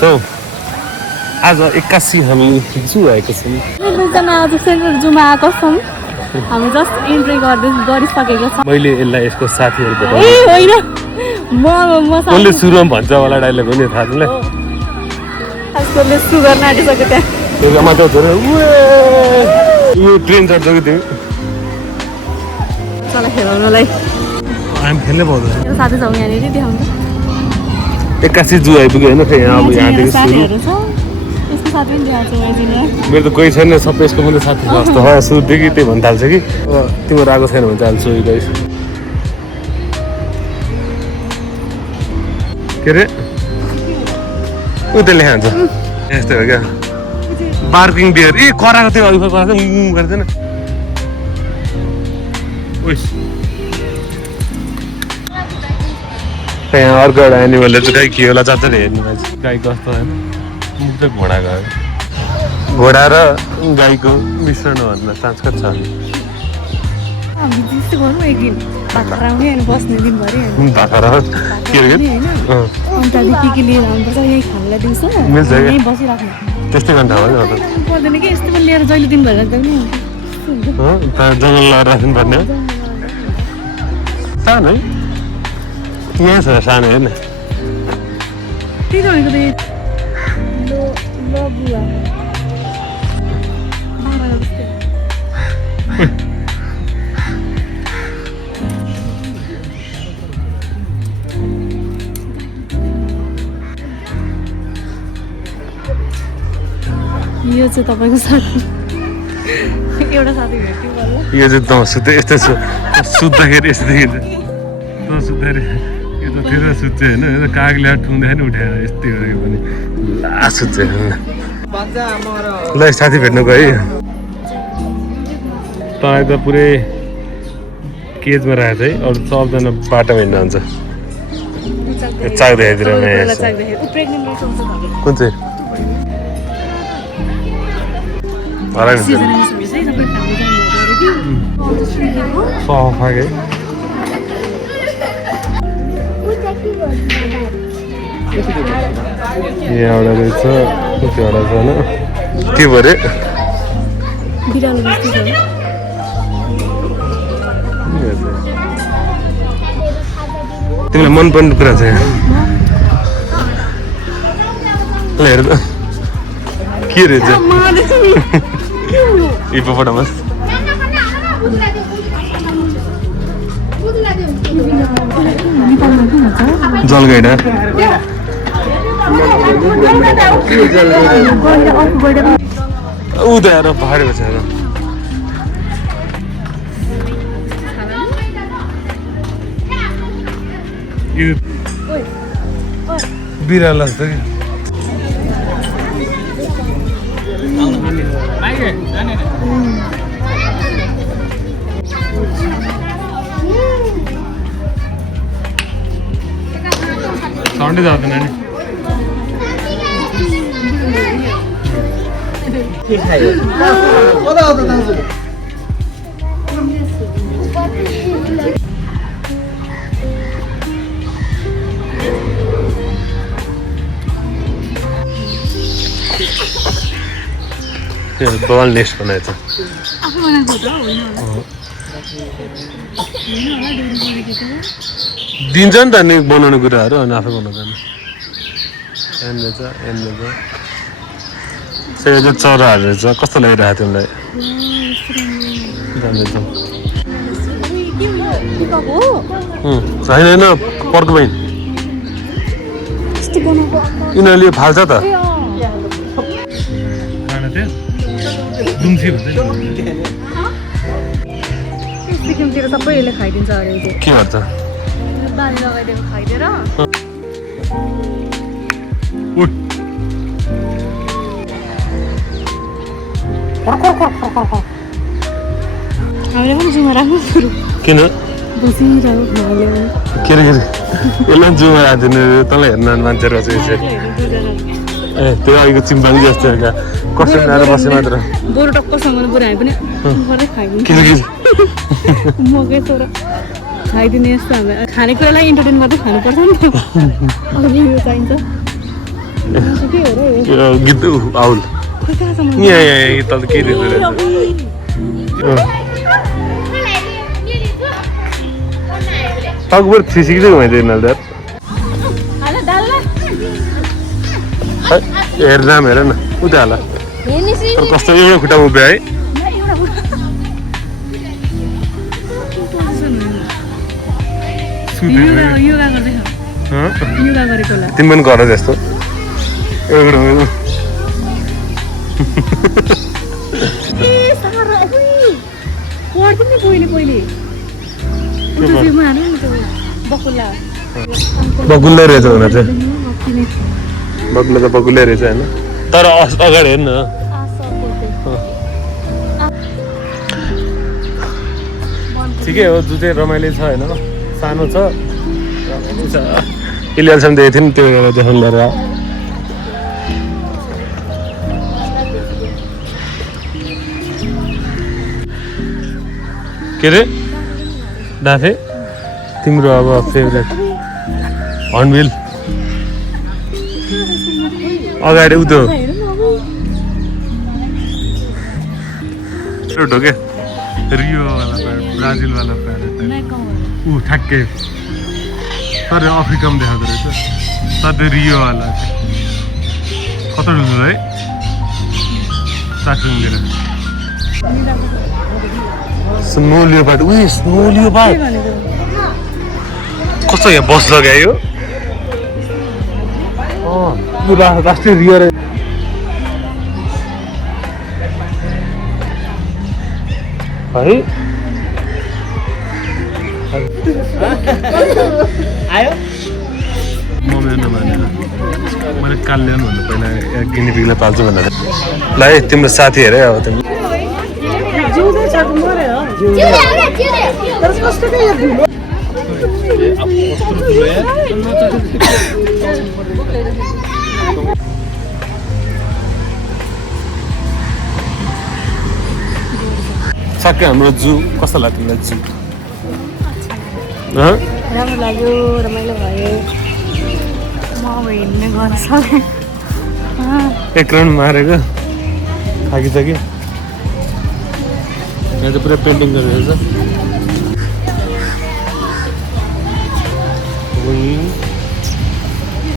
So आज 81 हामी जू आएको छौँ। दुईजना आज सेन्ट्रल जूमा आएको छौँ। हामी जस्ट इन्ट्री गरिसकेको छौँ। मैले यसलाई यसको साथीहरू ए होइन कसले सुरुमा भन्छ वाला डाइलग हो नि थाहा छैन। आजकलले सुगर नाटिसक्यो त्यहाँ मात्र यो ट्रेन चढ्छ कि तिमी चला खेलाउनलाई हामी खेल्नै पाउँदैन। मेरो साथी छ यहाँनिर देखाउँछ 81 जू आइपुग्यो होइन फेरि अब यहाँदेखि सुरु यसको साथी पनि देखाउँछ मेरो त कोही छैन सबै यसको मात्रै साथी छ जस्तो हो सुरुदेखि त्यही भन्न थाल्छ कि तिम्रो आएको छैन भने चाहिँ हाल्छु गाइस के अरे उता लेखान्छ यस्तो हो क्या पार्किङ बियर ए कराएको थियो अघि कराएको गर्दैन यहाँ अर्को एउटा एनिमलले चाहिँ गाई के होला जान्छ हेर्नु गाई कस्तो होइन मुख्य घोडा गयो घोडा र गाईको मिश्रण भन्न चान्स कति छ बाख्रा बस्ने दिनभरि बाख्रा के अरे के लिएर आउनुपर्छ यही खानलाई दिउँसो मिल्छ यहीँ बसिराख्नु त्यस्तै गर्नु हो पर्दैन कि यस्तो पनि लिएर जहिले दिनभरि राख्दा पनि जङ्गल लगाएर राख्नु पर्ने हो सानो है यहाँ छ सानो हेर्न त्यही त भनेको यो चाहिँ तपाईँको साथी एउटा साथी भेट्यो होला यो चाहिँ त सुत्दै यस्तै सुत्दाखेरि यस्तो देखिन्छ त सुत्दाखेरि यो त त्यो सुत्छ होइन यो त कागले ठुङ्दाखेरि उठाएर यस्तै हो यो पनि ला सुत्छ ल साथी भेट्नु गयो तपाईँ त पुरै केजमा राखेको छ है अरू सबजना बाटोमा हिँड्नु हुन्छ चाक देखाइदिएर कुन चाहिँ सफा के एउटा रहेछ एउटा छ होइन के भरे तिमीलाई मनपर्ने कुरा छ हेर त के रहेछ हिप्पोपोटामस जलगैडा उदाएर पहाडेको छ यो बिरालो जस्तो कि साउन्डै जाँदैन नि बवाल नेक्स्ट बनाएछ दिन्छ नि त नि बनाउने कुराहरू अनि आफै बनाउँदैन चाहिँ चराहरू रहेछ कस्तो लागिरहेको थियो उनलाई होइन पर्क बैन यिनीहरूले फाल्छ त सिक्किमतिर सबै यसले खाइदिन्छ अरे के गर्छ बानी लगाइदिएको खाइदिएर हामीले पनि जुमा राख्नु किन बसिरहेको के अरे यसलाई जुमा राखिदिनु तँलाई हेर्न मान्छेहरू चाहिँ ए त्यो अहिलेको चिम्पानी जस्तो कस्तो आएर बसे मात्र बरु टक्कसँग बरु हामी पनि गर्दै खाइदिन्छ मकै छोरा खाइदिने यस्तो हामी खानेकुरालाई इन्टरटेन मात्रै खानुपर्छ नि त अघि यो चाहिन्छ के हो र यो यो गिद्ध आउल खोइ कहाँसम्म यहाँ तल के दिँदो रहेछ तकबर 360 घुमाइदियो यिनीहरूले हाल डाल्ला हेर राम हेर न उता हाल हेर्ने श्री तर कस्तो एउटा खुट्टा उभ्यो है योगा गर्दै योगा गरेको होला तिमी पनि गर जस्तो एउटा पढ्थ्यो नि पहिले उता हाल्नु नि त्यो बकुल्ला बकुल्लै रहेछ हुन चाहिँ बकुल्ला त बकुल्लै रहेछ होइन तर अगाडि हेर्न ठिकै हो जुन रमाइलो छ होइन सानो छ रमाइलो छ इलियलसम्म देखेको थिएँ नि त्यो बेला देखाउनु लिएर के अरे डाफे तिम्रो अब फेभरेट हर्नबिल अगाडि उतो छोटो के रियो वाला प्यारेट ब्राजिल वाला प्यारेट ऊ ठ्याक्कै तर अफ्रिकामा देखाउँदो रहेछ तर त्यो रियो वाला कत्रो ठुलो है चाटुङतिर स्नो लियोपार्ड उयो स्नो लियोपार्ड कस्तो यहाँ बस लगायो यो राष्ट्रिय रियो है आयो मैले काल ल्याउनु भन्दा पहिला गिनी पिगलाई पाल्छु भन्दा ल है तिम्रो साथी हेरे अब तिम्रो सक्यो हाम्रो जू कस्तो लाग्यो तिमीलाई जू राम्रो लाग्यो रमाइलो भयो म अब हिँड्ने गर्न सकेँ एक राउन्ड मारेको थाकिसक्यो यहाँ चाहिँ पुरा पेन्टिङ गरेको छ